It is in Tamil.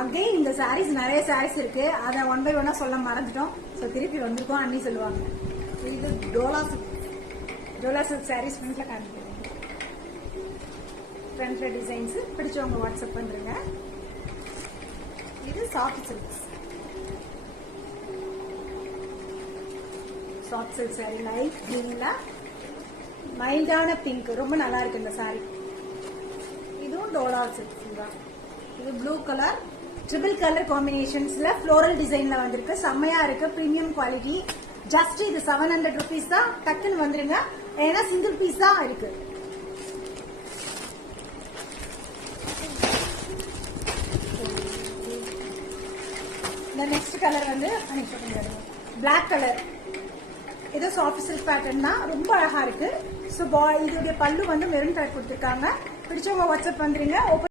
அகைன் இந்த சாரீஸ் நிறைய சாரீஸ் இருக்கு. அதை ஒன் பை ஒன்னா சொல்ல மறந்துட்டோம். ஸோ திருப்பி வந்திருக்கோம். அண்ணி சொல்லுவாங்க. இது டோலா சில்க் சாரீஸ் ஃப்ரண்ட்ல காமிக்கிறேன். ஃப்ரண்ட்ல டிசைன்ஸ் பிடிச்சவங்க வாட்ஸ்அப் பண்றீங்க. இது soft silks. Soft silk sari light கிரீன்ல மைல்டான பிங்க். ரொம்ப நல்லா இருக்கு இந்த சாரி. இதுவும் டோலா சில்க் தான். இது ப்ளூ கலர் ட்ரிபிள் கலர் காம்பினேஷன்ஸ்ல ஃப்ளோரல் டிசைன்ல வந்திருக்கு. செம்மையா இருக்கு. Premium quality. ஜஸ்ட் இது 700 rupees தான். டக்குன்னு வந்துருங்க. ஏன்னா சிங்கிள் பீஸ் தான் இருக்கு. இந்த நெக்ஸ்ட் கலர் வந்து பிளாக் கலர். இது சாஃப்ட் சில்க் பேட்டர்ன் தான். ரொம்ப அழகா இருக்கு. ஸோ இதோடைய பல்லு வந்து மெரூன் கலர் கொடுத்துருக்காங்க. பிடிச்சவங்க வாட்ஸ்அப் பண்றீங்க.